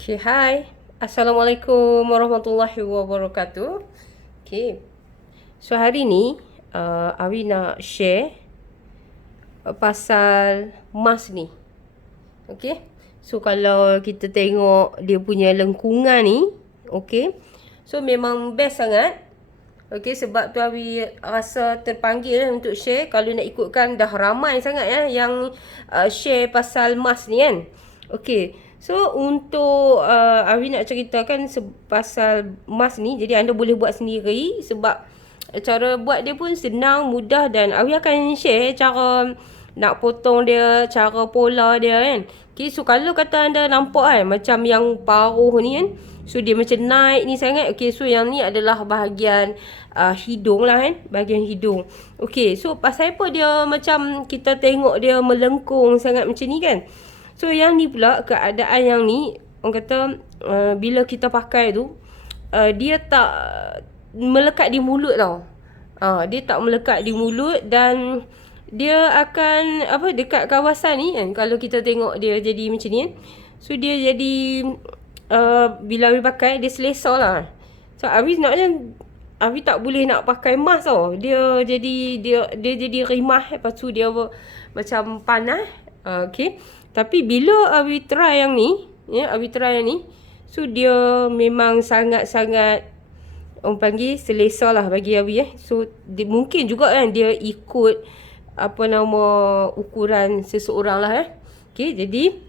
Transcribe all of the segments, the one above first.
Okay, hai. Assalamualaikum warahmatullahi wabarakatuh. Okay. So, hari ni, Awi nak share pasal mask ni. Okay. So, kalau kita tengok dia punya lengkungan ni, okay. So, memang best sangat. Okay, sebab tu Awi rasa terpanggil untuk share. Kalau nak ikutkan, dah ramai sangat yang share pasal mask ni kan. Okay. So, untuk Awi nak ceritakan pasal mask ni. Jadi, anda boleh buat sendiri. Sebab cara buat dia pun senang, mudah. Dan Awi akan share cara nak potong dia, cara pola dia kan. Okay, so kalau kata anda nampak kan, macam yang paruh ni kan. So, dia macam naik ni sangat. Okay, so yang ni adalah bahagian hidung lah kan. Bahagian hidung. Okay, so pasal apa dia macam kita tengok dia melengkung sangat macam ni kan. So, yang ni pula, keadaan yang ni, orang kata, bila kita pakai tu, dia tak melekat di mulut tau. Dia tak melekat di mulut dan dia akan, dekat kawasan ni kan, kalau kita tengok dia jadi macam ni kan. So, dia jadi, bila Awi pakai, dia selesa lah. So, Awi tak boleh nak pakai mask tau. Dia jadi rimah, lepas tu dia macam panas. Okay. Tapi bila Awi try yang ni, so dia memang sangat-sangat, orang panggil, selesa lah bagi Awi So, mungkin juga kan dia ikut, ukuran seseorang lah Okay, jadi,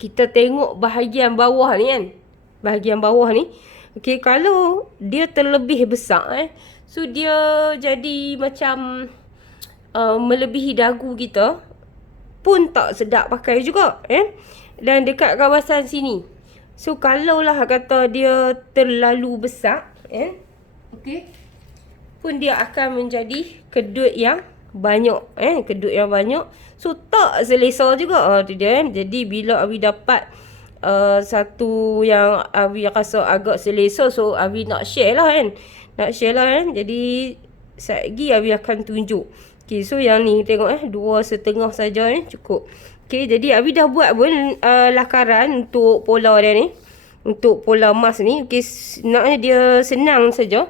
kita tengok bahagian bawah ni kan. Bahagian bawah ni. Okay, kalau dia terlebih besar so dia jadi macam melebihi dagu kita pun tak sedap pakai juga Dan dekat kawasan sini. So, kalaulah kata dia terlalu besar okay, pun dia akan menjadi kedut yang banyak kedut yang banyak. So, tak selesa juga tu dia Jadi, bila Awi dapat satu yang Awi rasa agak selesa, so Awi nak share lah kan. Jadi, sekejap Awi akan tunjuk. Okay, so yang ni tengok 2,5 saja cukup. Okay, jadi Awi dah buat pun lakaran untuk pola dia ni. Untuk pola mask ni. Okay, naknya dia senang saja.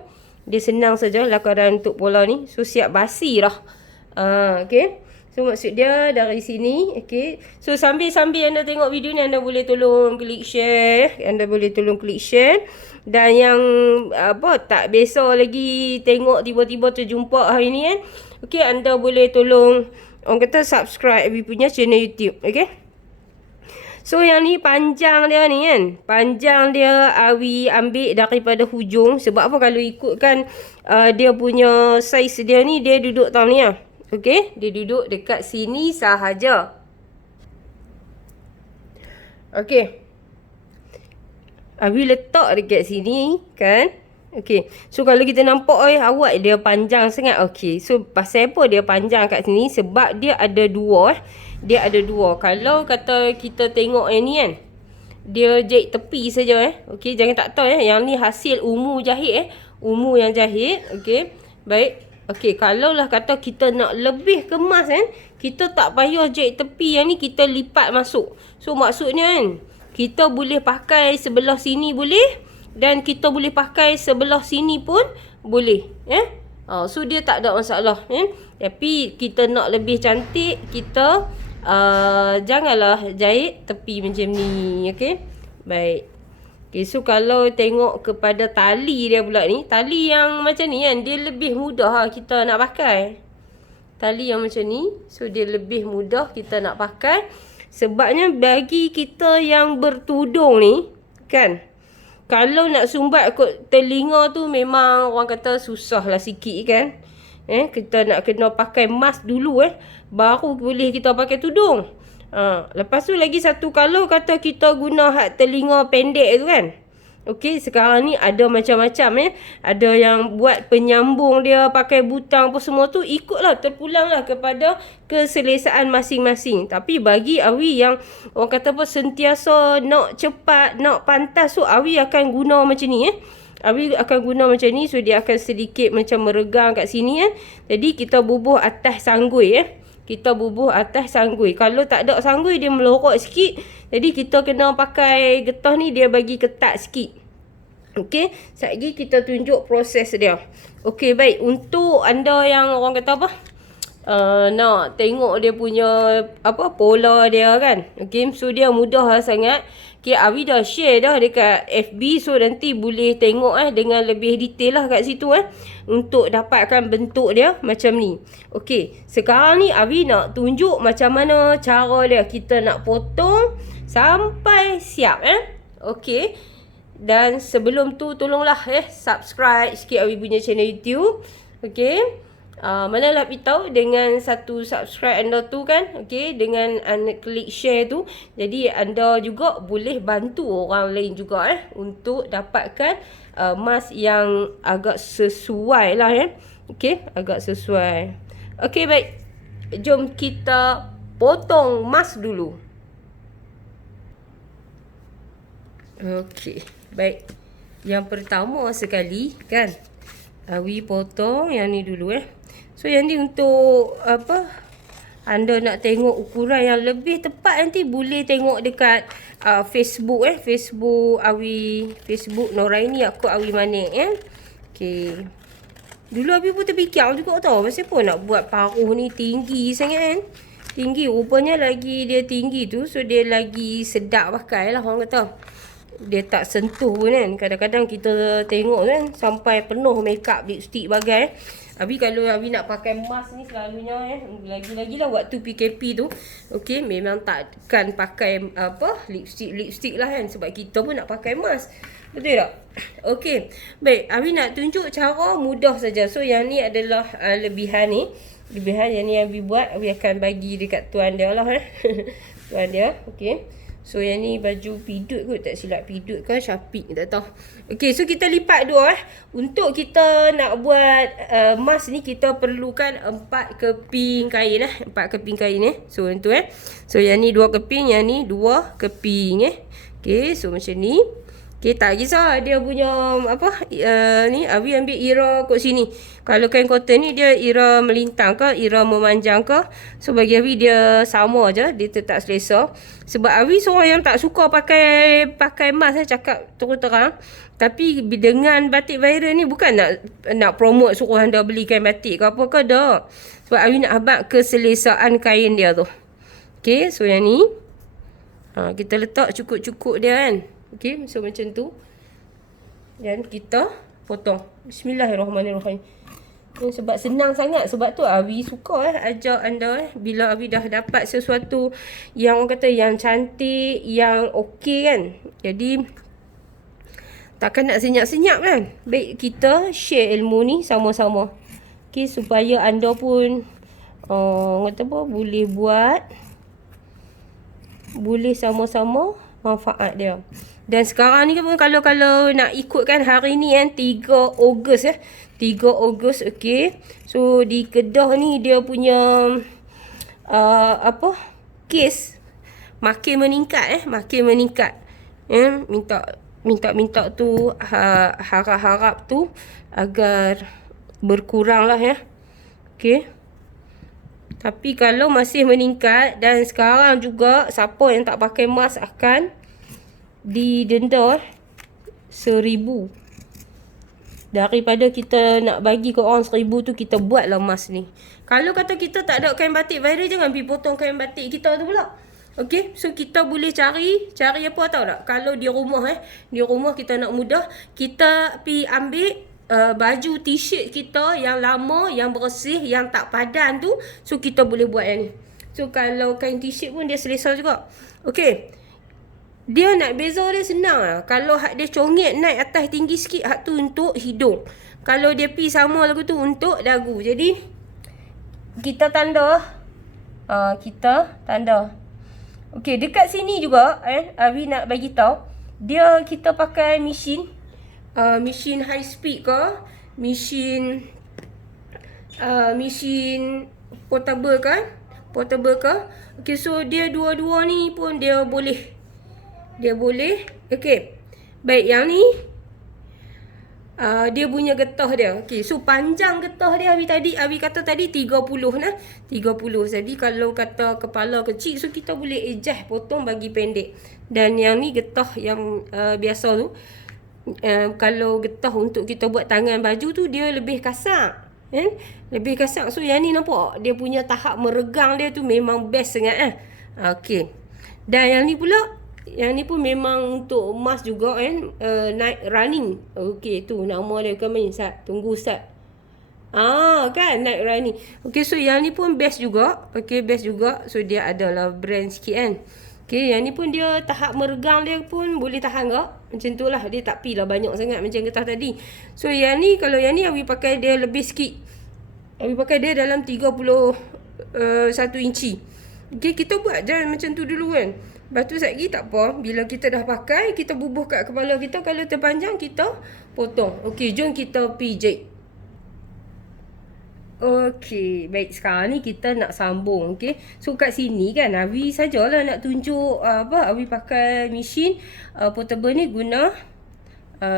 Lakaran untuk pola ni. So, siap basi lah. Okay. So, maksud dia dari sini. Okay. So, sambil-sambil anda tengok video ni, anda boleh tolong klik share. Dan yang tak biasa lagi tengok tiba-tiba terjumpa hari ni okay, anda boleh tolong, orang kata, subscribe Awi punya channel YouTube. Okay. So, yang ni panjang dia ni kan. Panjang dia Awi ambil daripada hujung. Sebab apa, kalau ikutkan dia punya saiz dia ni, dia duduk tau ni lah. Okay. Dia duduk dekat sini sahaja. Okay. Awi letak dekat sini kan. Okay. So, kalau kita nampak awak dia panjang sangat. Okay. So, pasal apa dia panjang kat sini? Sebab dia ada dua Kalau kata kita tengok yang ni kan, dia jahit tepi saja Okay. Jangan tak tahu yang ni hasil umu jahit Umu yang jahit. Okay. Baik. Okay. Kalaulah kata kita nak lebih kemas kita tak payah jahit tepi yang ni, kita lipat masuk. So, maksudnya kan, kita boleh pakai sebelah sini boleh. Dan kita boleh pakai sebelah sini pun boleh. So, dia tak ada masalah. Tapi, kita nak lebih cantik, kita janganlah jahit tepi macam ni. Okay. Baik. Okay, so, kalau tengok kepada tali dia pula ni. Tali yang macam ni kan, dia lebih mudah kita nak pakai. Tali yang macam ni. So, dia lebih mudah kita nak pakai. Sebabnya, bagi kita yang bertudung ni, kan, kalau nak sumbat kot telinga tu memang orang kata susah lah sikit kan. Kita nak kena pakai mask dulu baru boleh kita pakai tudung. Lepas tu lagi satu, kalau kata kita guna hak telinga pendek tu kan. Okey, sekarang ni ada macam-macam Ada yang buat penyambung dia pakai butang apa semua tu, ikutlah, terpulanglah kepada keselesaan masing-masing. Tapi bagi Awi yang orang kata sentiasa nak cepat, nak pantas, so Awi akan guna macam ni Awi akan guna macam ni. So, dia akan sedikit macam meregang kat sini Jadi, kita bubuh atas sanggui kita bubuh atas sanggui. Kalau tak ada sanggui, dia melorot sikit. Jadi kita kena pakai getah ni, dia bagi ketat sikit. Okey, sekejap lagi kita tunjuk proses dia. Okey, baik. Untuk anda yang orang kata apa? Nak tengok dia punya apa pola dia kan. Okey, so dia mudah lah sangat. Okay, Awi dah share dah dekat FB. So nanti boleh tengok dengan lebih detail lah kat situ untuk dapatkan bentuk dia macam ni. Okey, sekarang ni Awi nak tunjuk macam mana cara dia. Kita nak potong sampai siap Okey. Dan sebelum tu tolonglah subscribe sikit Awi punya channel YouTube. Okey. Mana nak beritahu dengan satu subscribe anda tu kan, okey, dengan anda klik share tu, jadi anda juga boleh bantu orang lain juga untuk dapatkan mask yang agak sesuai lah okey, agak sesuai. Okey, baik, jom kita potong mask dulu. Okey, baik, yang pertama sekali kan, Awi potong yang ni dulu So yang ni untuk apa, anda nak tengok ukuran yang lebih tepat nanti boleh tengok dekat Facebook Facebook Awi, Facebook Noraini aku Awi Manik Okey. Dulu Awi pun terfikir juga tau, pasal apa nak buat paruh ni tinggi sangat Tinggi, rupanya lagi dia tinggi tu, so dia lagi sedap pakai lah orang kata. Dia tak sentuh pun kan. Kadang-kadang kita tengok kan sampai penuh makeup, lipstick bagai Abi kalau Abi nak pakai mask ni selalunya lagi-lagi lah waktu PKP tu. Okey, memang takkan pakai apa lipstick lah kan, sebab kita pun nak pakai mask. Betul tak? Okey. Baik, Abi nak tunjuk cara mudah saja. So yang ni adalah lebihan ni. Lebihan yang ni Abi buat, Abi akan bagi dekat tuan dia lah tuan dia. Okey. So yang ni baju pidut kot, tak silap pidut ke Syafiq, tak tahu. Okey, so kita lipat dua Untuk kita nak buat mask ni, kita perlukan 4 keping kain 4 keping kain So yang tu So yang ni 2 keping, yang ni 2 keping Okey, so macam ni. Okey, tak kisah dia punya apa ni Abi ambil ira kat sini. Kalau kain cotton ni dia ira melintang ke, ira memanjang ke. So bagi Abi dia sama aja, dia tetap selesa. Sebab Abi seorang yang tak suka pakai mask cakap terus terang. Tapi dengan batik viral ni bukan nak promote suruh anda beli kain batik ke apa ke, dah. Sebab Abi nak abad keselesaan kain dia tu. Okey, so yang ni kita letak cukup-cukup dia kan. Okey, so macam tu. Dan kita potong. Bismillahirrahmanirrahim. Sebab senang sangat. Sebab tu Abi suka ajak anda bila Abi dah dapat sesuatu yang orang kata yang cantik, yang okey kan. Jadi takkan nak senyap-senyap kan. Baik, kita share ilmu ni sama-sama. Okey, supaya anda pun kata apa, boleh buat, boleh sama-sama manfaat dia. Dan sekarang ni kan kalau nak ikutkan hari ni 3 Ogos 3 Ogos okey. So di Kedah ni dia punya apa, kes makin meningkat makin meningkat. Minta tu harap-harap tu agar berkurang lah okey. Tapi kalau masih meningkat, dan sekarang juga siapa yang tak pakai mask akan didenda 1,000. Daripada kita nak bagi ke orang 1,000 tu, kita buatlah mask ni. Kalau kata kita tak ada kain batik viral, jangan pergi potong kain batik kita tu pula. Okey, so kita boleh cari apa tahu tak? Kalau di rumah di rumah kita nak mudah, kita pergi ambil baju t-shirt kita yang lama, yang bersih, yang tak padan tu, so kita boleh buat yang ni. So kalau kain t-shirt pun dia selesa juga. Okey. Dia nak beza dia senang lah. Kalau hak dia congit naik atas tinggi sikit, hak tu untuk hidung. Kalau dia pi sama lagu tu untuk dagu. Jadi kita tanda. Kita tanda. Okey, dekat sini juga Abi nak bagi tahu, dia kita pakai mesin mesin high speed ke, mesin portable kan? Portable ke? Okey, so dia dua-dua ni pun dia boleh. Okey. Baik, yang ni Dia punya getah dia. Okey, so panjang getah dia Abi kata tadi 30 nah. 30. Jadi kalau kata kepala kecil, so kita boleh adjust potong bagi pendek. Dan yang ni getah yang biasa tu. Kalau getah untuk kita buat tangan baju tu dia lebih kasar. Kan? Lebih kasar. So yang ni nampak dia punya tahap meregang dia tu memang best sangat Okey. Dan yang ni pula, yang ni pun memang untuk emas juga kan, night running. Okey, tu nama dia kan main Ustaz. Tunggu Ustaz. Kan night running. Okey, so yang ni pun best juga. Okey, best juga. So dia adalah brand sikit kan. Okey, yang ni pun dia tahap meregang dia pun boleh tahan ke? Macam tu lah. Dia tak pilah banyak sangat macam getah tadi. So yang ni, kalau yang ni Abi pakai dia lebih sikit. Abi pakai dia dalam 31 inci. Okey, kita buat je macam tu dulu kan. Lepas tu lagi tak apa. Bila kita dah pakai, kita bubuh kat kepala kita. Kalau terpanjang, kita potong. Okey, jom kita pijit. Okey, baik. Sekarang ni kita nak sambung. Okey, so kat sini kan Abi sajalah nak tunjuk Abi pakai mesin portable ni guna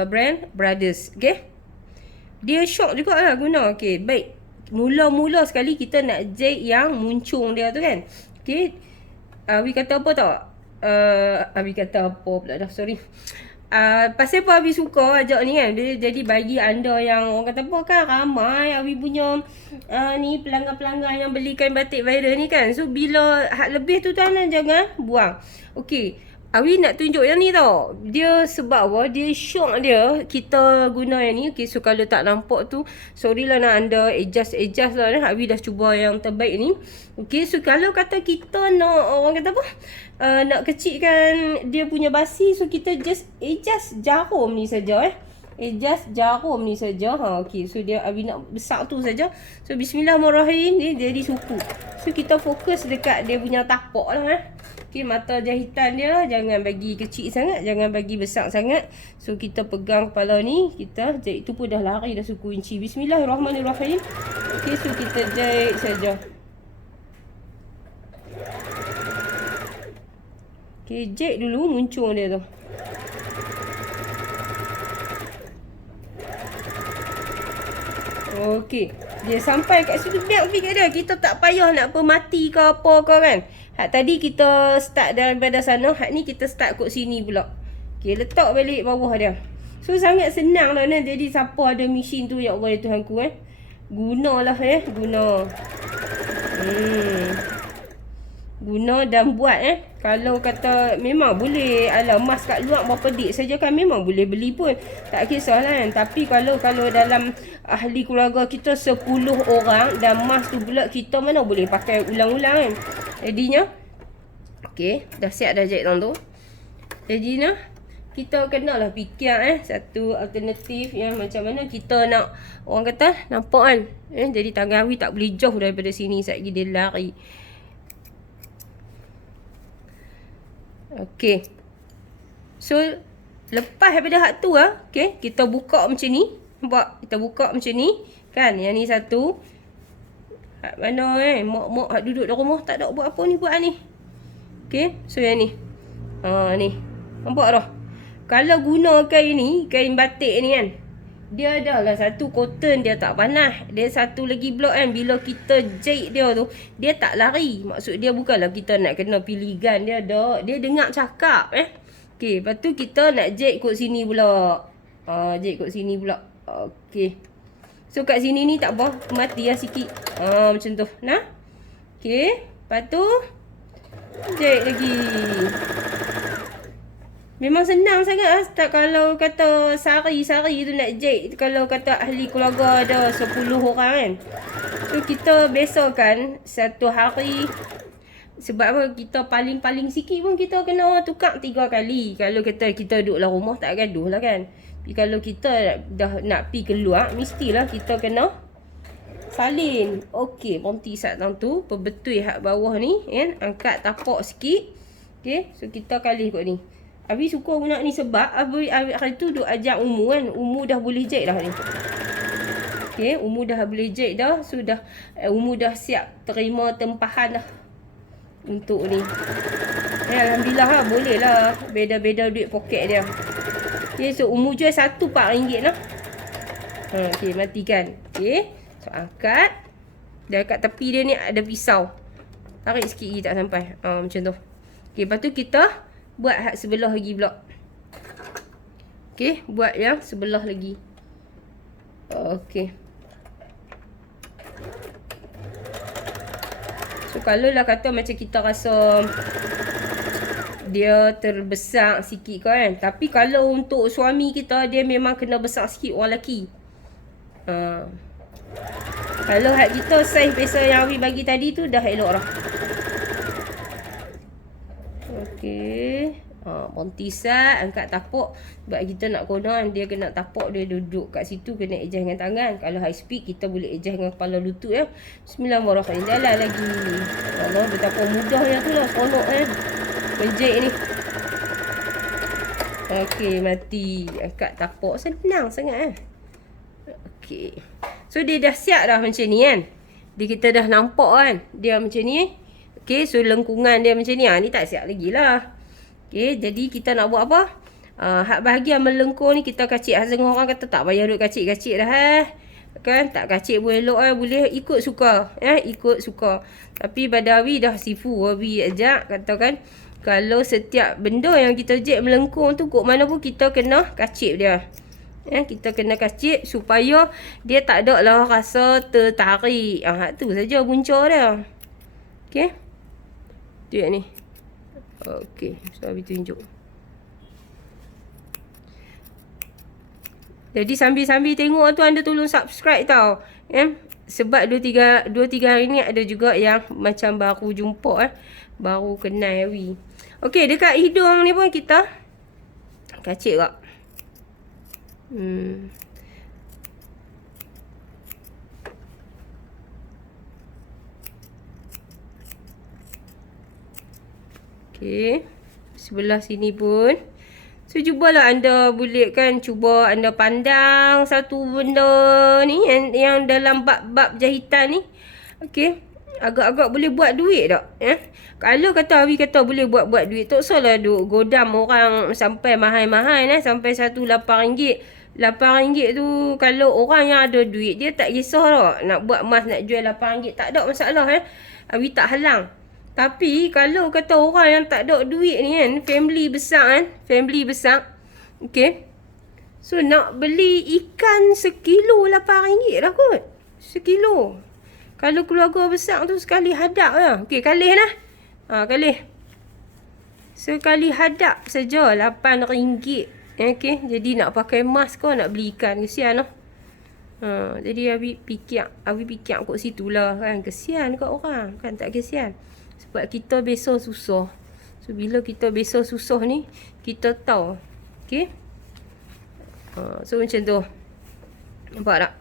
brand Brothers. Okey, dia shock jugalah guna. Okey, baik. Mula-mula sekali kita nak jahit yang muncung dia tu kan. Okey, Abi kata apa tak? Abi kata apa pula dah, sorry. Pasal apa Abi suka ajak ni kan, jadi bagi anda yang orang kata apa kan, ramai Abi punya ni pelanggan-pelanggan yang beli kain batik viral ni kan. So bila hak lebih tu tanah jangan buang. Okey, Abi nak tunjuk yang ni tau. Dia sebab apa, dia syok dia kita guna yang ni. Okey, so kalau tak nampak tu, sorry lah nak anda adjust lah. Abi dah cuba yang terbaik ni. Okey, so kalau kata kita nak, orang kata apa, nak kecilkan dia punya basi, so kita just adjust jarum ni saja adjust jarum ni saja. Okey, so dia Abi nak besar tu saja. So bismillahirrahmanirrahim, dia jadi suku. So kita fokus dekat dia punya tapak lah Okey, mata jahitan dia jangan bagi kecil sangat, jangan bagi besar sangat. So kita pegang kepala ni, kita jahit tu pun dah lari dah suku inci. Bismillahirrahmanirrahim. Okey, so kita jahit saja. Okey, jahit dulu muncung dia tu. Okey, dia sampai kat situ, biar kat dia. Kita tak payah nak pemati ke apa ke kan. Hak tadi kita start daripada sana, hak ni kita start kat sini pula. Okey, letak balik bawah dia. So sangat senang lah ni. Jadi siapa ada mesin tu, ya Allah ya Tuhanku gunalah guna. Guna dan buat Kalau kata memang boleh emas kat luar berapa dik saja kan, memang boleh beli pun, tak kisah lah kan. Tapi kalau dalam ahli keluarga kita 10 orang dan emas tu pula kita mana boleh pakai ulang-ulang kan. Jadinya okey, dah siap dah jahit tu. Jadinya kita kenalah fikir satu alternatif yang macam mana kita nak, orang kata nampak kan jadi tangan Abi tak boleh jauh daripada sini, sekejap lagi dia lari. Okey, so lepas daripada hak tu okey, kita buka macam ni. Nampak? Kita buka macam ni kan. Yang ni satu. Hak mana mak-mak hak duduk dalam rumah tak ada buat apa ni, buat ni. Okey, so yang ni. Ni. Nampak dah? Kalau guna kain ni, kain batik ni kan, dia adalah satu cotton, dia tak panas. Dia satu lagi blok kan, bila kita jahit dia tu, dia tak lari. Maksud dia bukanlah kita nak kena pilihan dia dah. Dia dengar cakap Okey, lepas tu kita nak jahit kat sini pula. Jahit kat sini pula. Okey. So kat sini ni tak apa, mati sikit. Macam tu. Nah. Okey, lepas tu jahit lagi. Memang senang sangat tak kalau kata sehari tu nak jahit. Kalau kata ahli keluarga ada 10 orang kan. So kita besarkan satu hari. Sebab apa, kita paling sikit pun kita kena tukar 3 kali. Kalau kata kita duduk dalam rumah tak gaduh lah kan. Tapi kalau kita dah nak pergi keluar, mestilah kita kena salin. Okey, berhenti saat tu. Perbetul hak bawah ni kan. Angkat tapak sikit. Okey, so kita kali kot ni. Abi suka guna ni sebab Abi hari tu duk ajak Umu kan. Umu dah boleh jahit dah ni. Okey, Umu dah boleh jahit dah. Sudah Umu dah siap terima tempahan dah untuk ni. Alhamdulillah lah, boleh lah. Beda-beda duit poket dia. Okey, so Umu jual satu RM4 lah. Okey, matikan. Okey. So, angkat. Dan kat tepi dia ni ada pisau. Tarik sikit lagi tak sampai. Macam tu. Okey, lepas tu kita buat hak sebelah lagi pula. Okey, buat yang sebelah lagi. Okey. So, kalau lah kata macam kita rasa dia terbesar sikit kan. Tapi kalau untuk suami kita, dia memang kena besar sikit orang lelaki. Kalau hak kita saiz biasa yang Awi bagi tadi tu dah elok dah. Okey. Pontisat, angkat tapak. Sebab kita nak konon dia kena tapak, dia duduk kat situ, kena adjust dengan tangan. Kalau high speed, kita boleh adjust dengan kepala lutut ya. Bismillahirrahmanirrahim. Jalan lagi. Allah, betapa mudahnya tu lah. Seronok projek ni. Okey, mati. Angkat tapak. Senang sangat Okey. So, dia dah siap dah macam ni kan. Kita dah nampak kan. Dia macam ni. Okey, so lengkungan dia macam ni. Ni tak siap lagi lah. Okey, jadi kita nak buat apa? Hak bahagian melengkung ni kita kacik. Setengah orang kata tak payah duk kacik-kacik dah kan, tak kacik pun elok boleh ikut suka. Ikut suka. Tapi pada Awi dah sifu. Awi ajak katakan, kalau setiap benda yang kita jet melengkung tu, kok mana pun kita kena kacik dia. Kita kena kacik supaya dia tak ada lah rasa tertarik. Tu saja punca dia. Okey. Tu ni. Okey, so Abi tunjuk. Jadi sambil-sambil tengok tu, anda tolong subscribe tau. Sebab 2-3 hari ni ada juga yang macam baru jumpa baru kenal Awi. Okey, dekat hidung ni pun kita kacik tak. Okey. Sebelah sini pun. So, cubalah anda boleh kan, cuba anda pandang satu benda ni yang dalam bab-bab jahitan ni. Okey. Agak-agak boleh buat duit tak? Kalau kata Awi kata boleh buat duit, tak salah duk godam orang sampai mahal-mahal sampai RM8. RM8 tu kalau orang yang ada duit, dia tak kisah tak nak buat emas, nak jual RM8, tak ada masalah Awi tak halang. Tapi kalau kata orang yang tak ada duit ni kan, family besar okey. So nak beli ikan sekilo RM8 dah kot. Sekilo. Kalau keluarga besar tu sekali hadap lah. Okey, kalih lah. Kalih. Sekali hadap saja RM8. Okey, jadi nak pakai emas kau, nak beli ikan, kesian lah. Jadi Awi fikir kat situ lah kan. Kesian kat orang kan, tak kesian. Sebab kita besar susah. So, bila kita besar susah ni, kita tahu. Okey. So, macam tu. Nampak tak?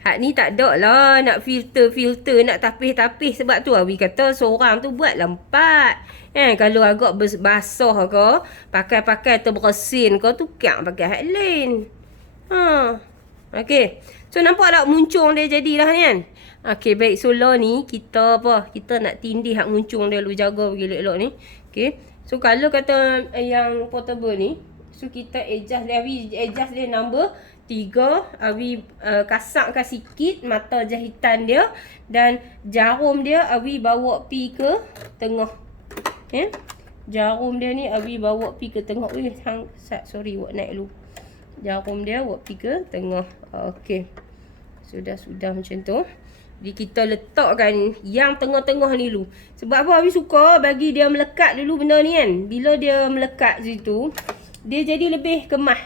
Hak ni tak ada lah nak filter, nak tapis. Sebab tu Awi kata seorang tu buat lempat. Kalau agak basah ke, pakai terbersin ke, tukar pakai hak lain. Okey. So, nampak tak muncung dia jadilah ni kan? Okey, baik. So, ni kita nak tindih hak muncung dia dulu, jaga bagi elok-elok ni. Okey. So, kalau kata yang portable ni, so kita adjust dia, Awi adjust dia number 3. Awi kasarkan sikit mata jahitan dia, dan jarum dia Awi bawa pi ke tengah. Jarum dia ni Awi bawa pi ke tengah. Sorry, buat naik dulu. Jarum dia buat pi ke tengah. Okey. Sudah macam tu. Jadi kita letakkan yang tengah-tengah ni dulu. Sebab apa Awi suka bagi dia melekat dulu benda ni kan. Bila dia melekat situ, dia jadi lebih kemah.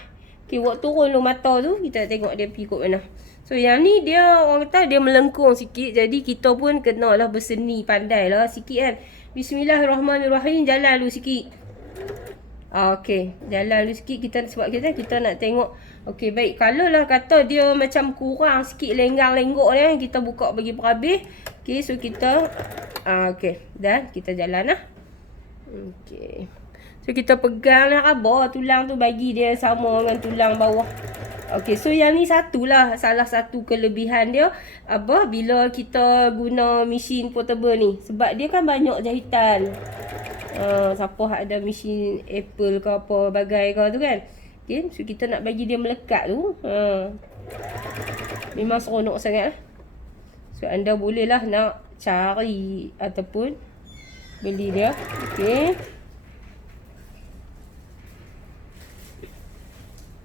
Okey, buat turun dulu mata tu, kita tengok dia pergi kot mana. So, yang ni dia orang kata dia melengkung sikit. Jadi, kita pun kenalah berseni, pandai lah sikit kan. Bismillahirrahmanirrahim. Jalan dulu sikit. Okey, jalan dulu sikit. Sebab kita nak tengok. Okey, baik. Kalau lah kata dia macam kurang sikit lenggang-lenggok ni, kita buka bagi perhabis. Okey, so kita okey, dah kita jalan lah. Okey. So, kita pegang lah raba tulang tu, bagi dia sama dengan tulang bawah. Okey, so yang ni satulah salah satu kelebihan dia bila kita guna mesin portable ni. Sebab dia kan banyak jahitan. Siapa ada mesin Apple ke apa bagai ke tu kan. Okay, so kita nak bagi dia melekat tu. Memang seronok sangat lah. So anda bolehlah nak cari ataupun beli dia. Okay.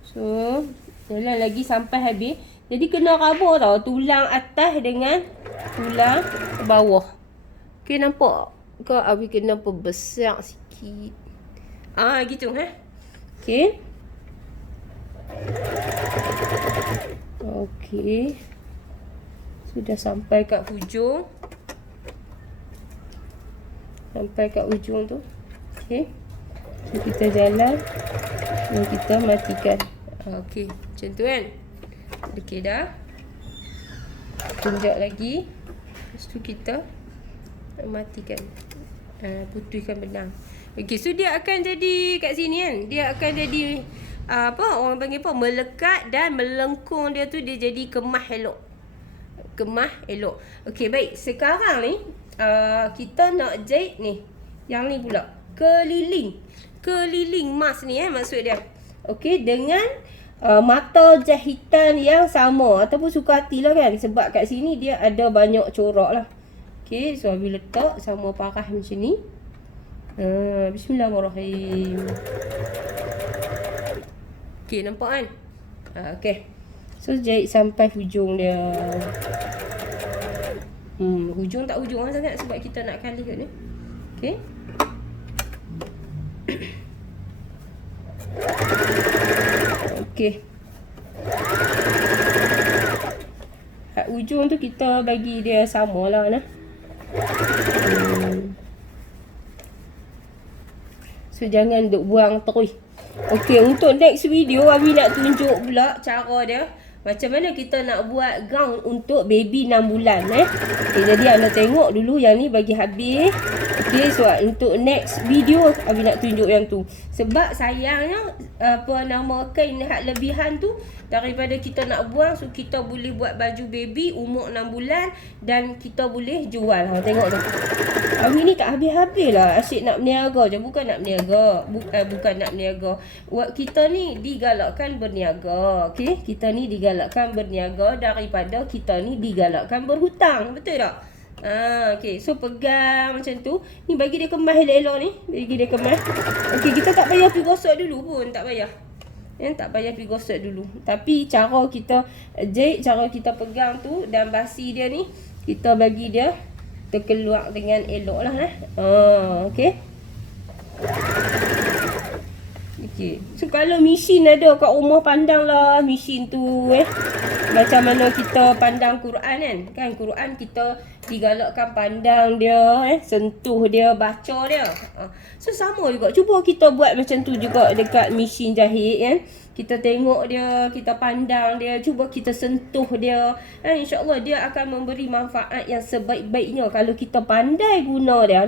So jalan lagi sampai habis. Jadi kena rabur tau, tulang atas dengan tulang bawah. Okay, nampak ke Abi kena perbesar sikit. Gitu Okay. Okay. Sudah sampai kat hujung. Sampai kat hujung tu. Okay. So kita jalan dan kita matikan. Okay, macam tu kan. Okay dah. Tunjuk lagi. Lepas tu kita matikan. Putuskan benang. Okay, so dia akan jadi kat sini kan. Dia akan jadi orang panggil apa, melekat dan melengkung dia tu, dia jadi kemah elok. Kemah elok. Okey, baik. Sekarang ni kita nak jahit ni. Yang ni pula. Keliling mas ni maksud dia. Okey, dengan mata jahitan yang sama ataupun suka hatilah kan, sebab kat sini dia ada banyak corak lah. Okey, so Abi letak sama parah macam ni. Bismillahirrahmanirrahim. Okey, nampak kan? Okey. So jahit sampai hujung dia. Hujung tak hujung sangat sebab kita nak kali kat ni. Okey. Okey. Kat hujung tu kita bagi dia samalah nah. So jangan duk buang terus. Okey, untuk next video Abi nak tunjuk pula cara dia macam mana kita nak buat gown untuk baby 6 bulan Okey, jadi anda tengok dulu yang ni bagi habis. Okey, so untuk next video Abi nak tunjuk yang tu. Sebab sayangnya kain hak lebihan tu daripada kita nak buang, so kita boleh buat baju baby umur 6 bulan dan kita boleh jual. Tengok tu. Abi ni tak habis-habis lah. Asyik nak berniaga je. Bukan nak berniaga. Bukan nak berniaga. Kita ni digalakkan berniaga. Okey? Kita ni digalakkan berniaga daripada kita ni digalakkan berhutang. Betul tak? Okey. So, pegang macam tu. Ni bagi dia kemas elok-elok ni. Bagi dia kemas. Okey, kita tak payah pergi gosok dulu pun. Tak payah. Tak payah pergi gosok dulu. Tapi cara kita jahit, cara kita pegang tu dan basi dia ni, kita bagi dia terkeluar dengan elok lah. Okey. Okey. So kalau mesin ada kat rumah, pandang lah mesin tu macam mana kita pandang Quran kan. Quran kita digalakkan pandang dia, sentuh dia, baca dia. So sama juga. Cuba kita buat macam tu juga dekat mesin jahit Kita tengok dia, kita pandang dia, cuba kita sentuh dia. InsyaAllah dia akan memberi manfaat yang sebaik-baiknya kalau kita pandai guna dia.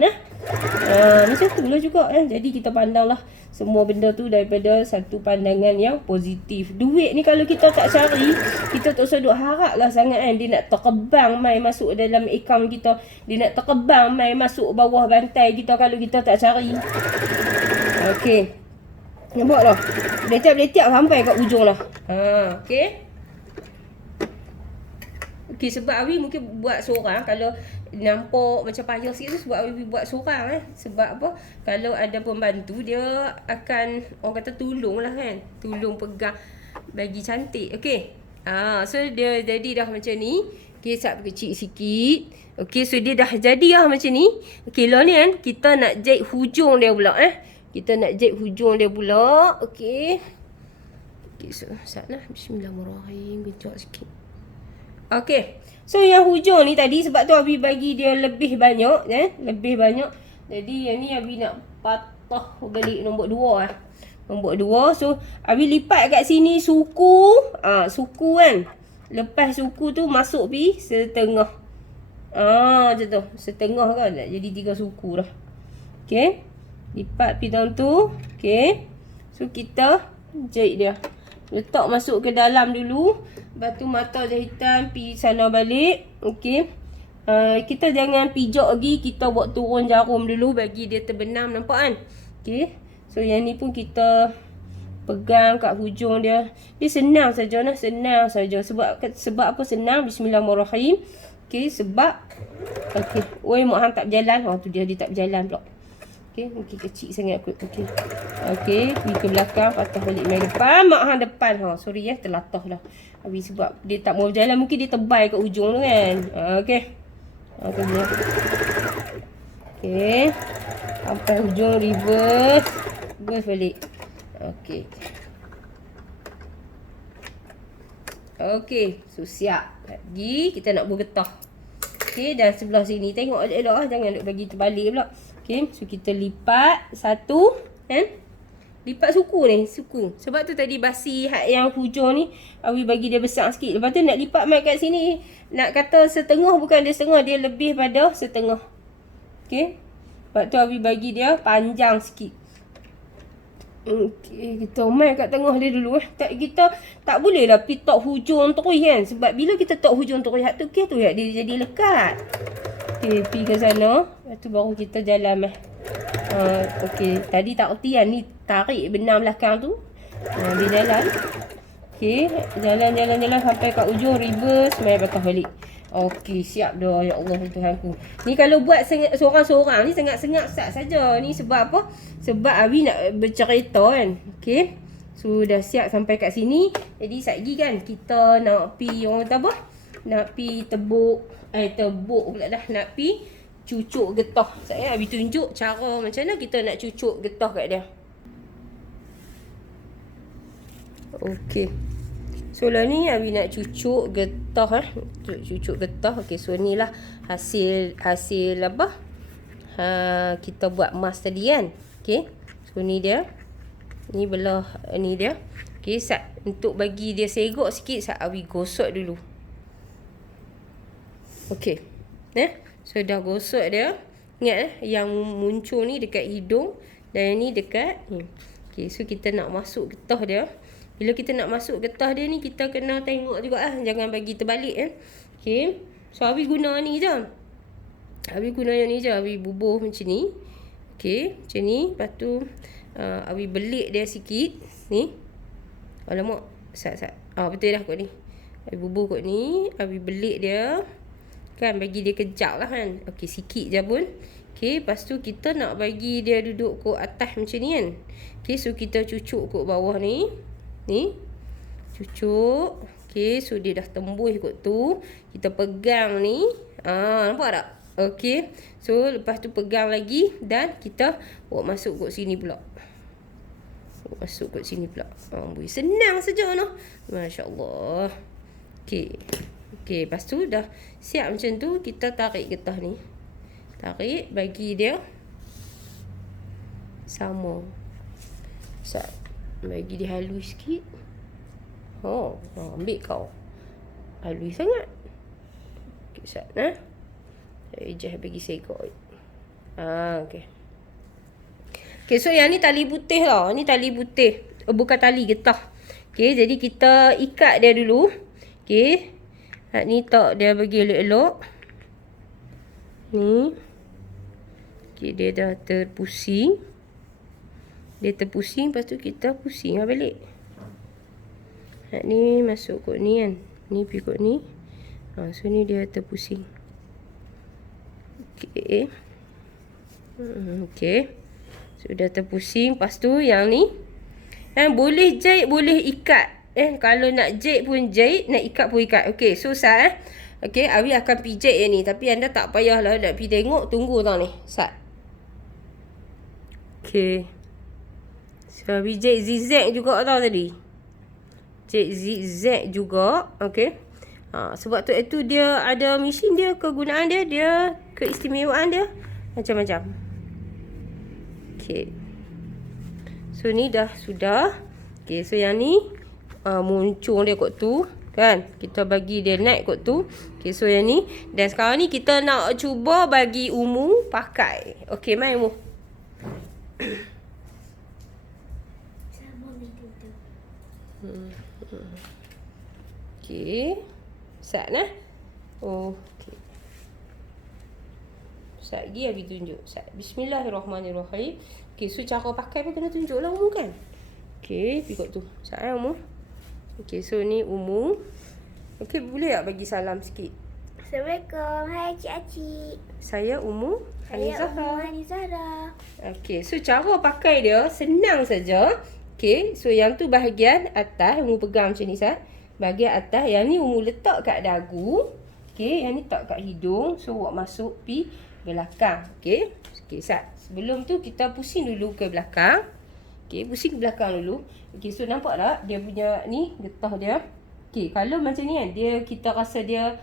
Macam tu lah juga. Jadi kita pandanglah semua benda tu daripada satu pandangan yang positif. Duit ni kalau kita tak cari, kita tak usah duk harap lah sangat dia nak terkebang mai masuk dalam akaun kita. Dia nak terkebang mai masuk bawah bantai kita kalau kita tak cari. Okey. Nampak lah. Letiap-letiap sampai kat ujung lah. Okey. Okey, sebab Abi mungkin buat seorang. Kalau nampak macam payah sikit tu sebab Abi buat seorang Sebab apa? Kalau ada pembantu, dia akan, orang kata tolong lah kan. Tolong pegang bagi cantik. Okey. So dia jadi dah macam ni. Okey, sap kecil sikit. Okey, so dia dah jadi lah macam ni. Okey, lah ni kita nak jahit hujung dia pula Kita nak jahit hujung dia pula. Okey. Okey, so sana bismillahirrahmanirrahim. Kejap sikit. Okey. So yang hujung ni tadi sebab tu Abi bagi dia lebih banyak lebih banyak. Jadi yang ni Abi nak patah balik nombor 2 Nombor 2. So Abi lipat kat sini suku. Suku kan. Lepas suku tu masuk pi setengah. Macam tu. Setengah kan. Jadi 3 suku dah. Okey. Lipat pidang tu. Okey. So kita jahit dia. Letak masuk ke dalam dulu. Batu mata jahitan pi sana balik. Okey. Kita jangan pijak lagi. Kita buat turun jarum dulu bagi dia terbenam. Nampak kan? Okey. So yang ni pun kita pegang kat hujung dia. Dia senang saja nah, senang saja. Sebab apa senang? Bismillahirrahmanirrahim. Okey, sebab okey, oi mak hang tak berjalan. Tu dia tak berjalan pula. Okey, mungkin kecil sangat kot. Okey. Okey, pergi ke belakang, patah balik main depan. Mak hang depan. Sorry ya, terlatah lah. Habis sebab dia tak mau berjalan, mungkin dia terbai kat ujung tu kan. Okey. Okey. Okey. Sampai hujung, reverse. Reverse balik. Okey. Okey, so siap. Lagi kita nak bergetah. Okey, dan sebelah sini tengok elok-elok lah, jangan nak bagi terbalik pula. Okey, so kita lipat satu, kan? Lipat suku ni, suku. Sebab tu tadi basi yang hujung ni Awi bagi dia besar sikit. Lepas tu nak lipat mat kat sini, nak kata setengah, bukan dia setengah, dia lebih pada setengah. Okey. Lepas tu Awi bagi dia panjang sikit. Okey, kita main kat tengah dia dulu Kita tak boleh lah pergi tok hujung terus kan. Sebab bila kita tok hujung terus tu, okey tu dia jadi lekat. Okey, pergi ke sana. Lepas tu baru kita jalan okey, tadi tak erti kan, ni tarik benang belakang tu. Dia jalan. Okey, jalan sampai kat ujung, reverse, main patah balik. Okey, siap dah. Ya Allah Tuhanku. Ni kalau buat seorang-seorang ni sengat-sengat saja. Ni sebab apa? Sebab Awi nak bercerita kan. Okey. So dah siap sampai kat sini. Jadi satgi kan kita nak pi orang kata apa? Nak pi tebuk pula dah. Nak pi cucuk getah. Saya Awi tunjuk cara macam mana kita nak cucuk getah kat dia. Okey. So lah ni Awi nak cucuk getah cucuk getah. Okey, so ni lah hasil apa? Kita buat emas tadi kan. Okey. So ni dia. Ni belah ni dia. Okey, untuk bagi dia segok sikit, Awi gosok dulu. Okey. So dah gosok dia. Ingat yang muncul ni dekat hidung dan yang ni dekat ni. Okey, so kita nak masuk getah dia. Bila kita nak masuk getah dia ni, kita kena tengok juga jangan bagi terbalik Okey. So Awi guna ni je. Awi bubuh macam ni. Okey, macam ni. Lepas tu Awi belik dia sikit ni. Alamak, betul dah kot ni. Awi bubuh kot ni, Awi belik dia. Kan bagi dia kejap lah kan. Okey, sikit je pun. Okey, lepas tu kita nak bagi dia duduk kot atas macam ni kan. Okey, so kita cucuk kot bawah ni. Ni cucuk. Okey, so dia dah tembus kot tu. Kita pegang ni. Nampak tak? Okey, so lepas tu pegang lagi dan kita bawa masuk kot sini pula. Senang saja noh. Masya-Allah. Okey. Okey, lepas tu dah siap macam tu, kita tarik getah ni. Tarik, bagi dia sama. Bagi dia halus sikit. Ambil kau. Halus sangat. Okey, saya just bagi segok. Okey. Okey, so yang ni tali putih tau. Ni tali putih. Bukan tali, getah. Okey, jadi kita ikat dia dulu. Okey. Ni tak dia bagi elok-elok. Ni. Okey, dia dah terpusing. Lepas tu kita pusing balik. Ni masuk kot ni kan. Ni pergi kot ni. So ni dia terpusing. Okey. Okey. Sudah terpusing. Lepas tu yang ni. Boleh jahit, boleh ikat. Kalau nak jahit pun jahit, nak ikat pun ikat. Okey, susah Okey, Awi akan pijat yang ni. Tapi anda tak payahlah nak pergi tengok. Tunggu tau ni. Okey. So, Awi jahit zigzag juga tau tadi. Jahit zigzag juga. Okey. Sebab tu itu dia ada mesin dia, kegunaan dia, keistimewaan dia macam-macam. Okey. So ni dah sudah. Okey, so yang ni muncul dia kot tu kan. Kita bagi dia naik kot tu. Okey, so yang ni. Dan sekarang ni kita nak cuba bagi Umu pakai. Okey, main Umu. Okey. Sat okey. Sat lagi Abi tunjuk. Bismillahirrahmanirrahim. Okey, so cara pakai pun kena tunjuk lah Umu kan. Okey. Okey, ikut tu. Sekejap Umu. Okey, so ni Umu. Okey, boleh tak bagi salam sikit? Assalamualaikum. Hai cik-cik. Saya Umu Saya Ummu Hanizahra. Okey, so cara pakai dia senang saja. Okey, so yang tu bahagian atas Umu pegang macam ni Sat. Bahagian atas yang ni Umu letak kat dagu. Okey, yang ni tak kat hidung. So awak masuk pi belakang. Okey. Okey, Sat. Sebelum tu kita pusing dulu ke belakang. Okey, pusing ke belakang dulu. Okey, so nampak tak dia punya ni getah dia. Okey, kalau macam ni kan dia kita rasa dia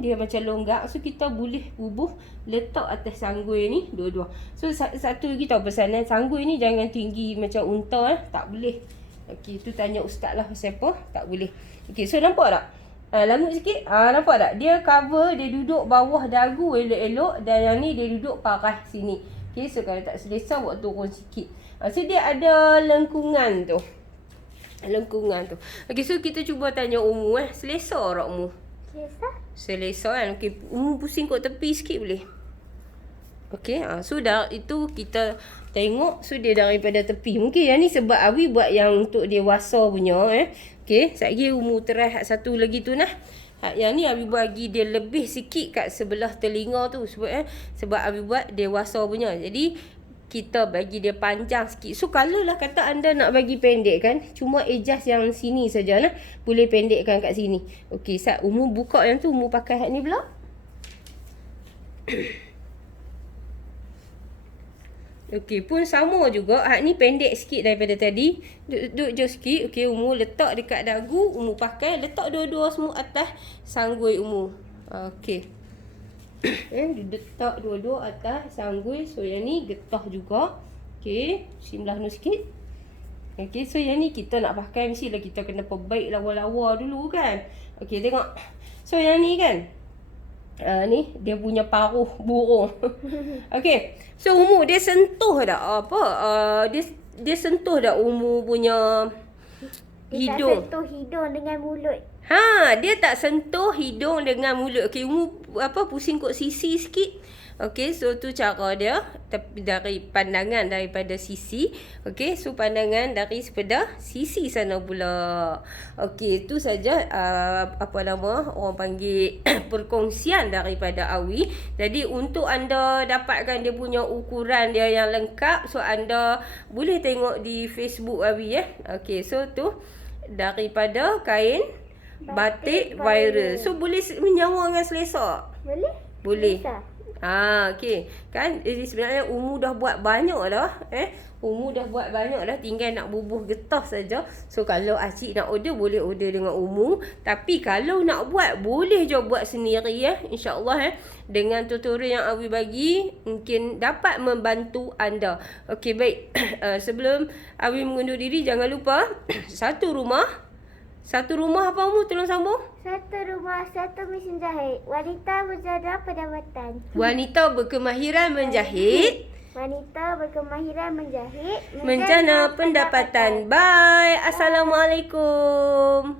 dia macam longgak. So kita boleh bubuh letak atas sanggui ni dua-dua. So satu lagi tahu pesanan sanggui ni jangan tinggi macam unta tak boleh. Okey, tu tanya ustaz lah pasal apa tak boleh. Okey, so nampak tak? Langut sikit. Nampak tak? Dia cover, dia duduk bawah dagu elok-elok dan yang ni dia duduk parah sini. Okey, so kalau tak selesa buat turun sikit. So dia ada lengkungan tu. Okey, so kita cuba tanya Umu selesa tak Umu? Selesa kan. Okey, Umu pusing kot tepi sikit boleh? Okey, so dah itu kita tengok. So dia daripada tepi. Mungkin yang ni sebab Awi buat yang untuk dewasa punya Okey, sekejap lagi Umu try satu lagi tu nah. Yang ni Awi bagi dia lebih sikit kat sebelah telinga tu sebab Awi buat dewasa punya. Jadi kita bagi dia panjang sikit. So kalau lah kata anda nak bagi pendek kan, cuma adjust yang sini saja lah. Boleh pendekkan kat sini. Okey, Sat Umu buka yang tu, Umu pakai hak ni pula. Okey, pun sama juga. Hak ni pendek sikit daripada tadi. Duduk je sikit. Okey, Umu letak dekat dagu, Umu pakai, letak dua-dua semua atas sanggui Umu. Okey. Letak dua-dua atas sanggui. So yang ni getah juga. Okey, simlah nu sikit. Okey, so yang ni kita nak pakai mestilah kita kena perbaik lawa-lawa dulu kan. Okey, tengok. So yang ni kan ni dia punya paruh burung. Okey, so Umu dia sentuh tak dia sentuh tak Umu punya hidung? Dia tak sentuh hidung dengan mulut. Dia tak sentuh hidung dengan mulut. Okey, Umu pusing kot sisi sikit. Okey, so tu cara dia dari pandangan daripada sisi. Okey, so pandangan dari sebelah sisi sana pula. Okey, tu saja orang panggil perkongsian daripada Awi. Jadi untuk anda dapatkan dia punya ukuran dia yang lengkap, so anda boleh tengok di Facebook Awi Okey, so tu daripada kain batik viral. So boleh menyawa dengan selesa? Boleh. Selesa. Okey. Kan jadi sebenarnya Umu dah buat banyak dah. Umu dah buat banyak dah, tinggal nak bubuh getah saja. So kalau acik nak order boleh order dengan Umu. Tapi kalau nak buat boleh je buat sendiri insya-Allah dengan tutorial yang Awi bagi mungkin dapat membantu anda. Okey, baik. Sebelum Awi mengundur diri jangan lupa satu rumah apa Umu? Tolong sambung. Satu rumah, satu mesin jahit. Wanita berjana pendapatan. Wanita berkemahiran menjahit. Wanita berkemahiran menjahit. Menjana pendapatan. Bye. Assalamualaikum.